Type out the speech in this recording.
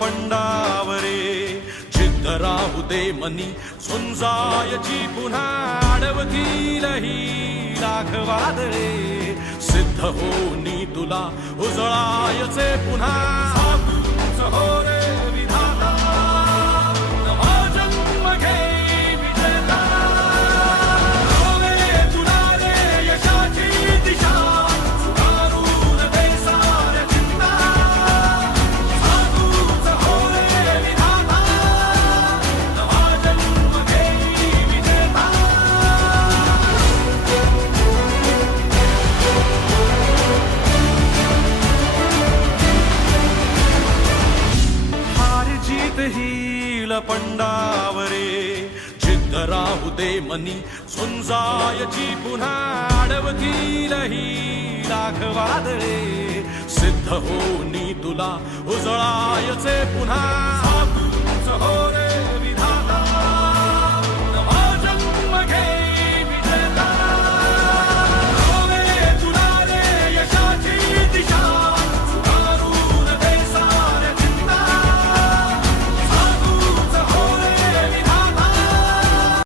पंडावरे जिद्द राहू दे मनी झुंजायची पुन्हा अडवतील ही लाख वादळे सिद्ध होनी तुला उजळायचे पुन्हा साधूच हो रे विधाता नवा जन्म घे विजेता रोवे तुला रे यशाची दिशा सुधारून दे साऱ्या चिंता साधूच हो रे विधाता नवा जन्म घे विजेता जीत हील पंडावरे जिद्द राहू दे मनी झुंजायची पुन्हा अडवतील ही लाख वादळे सिद्ध होनी तुला उजळायचे पुन्हा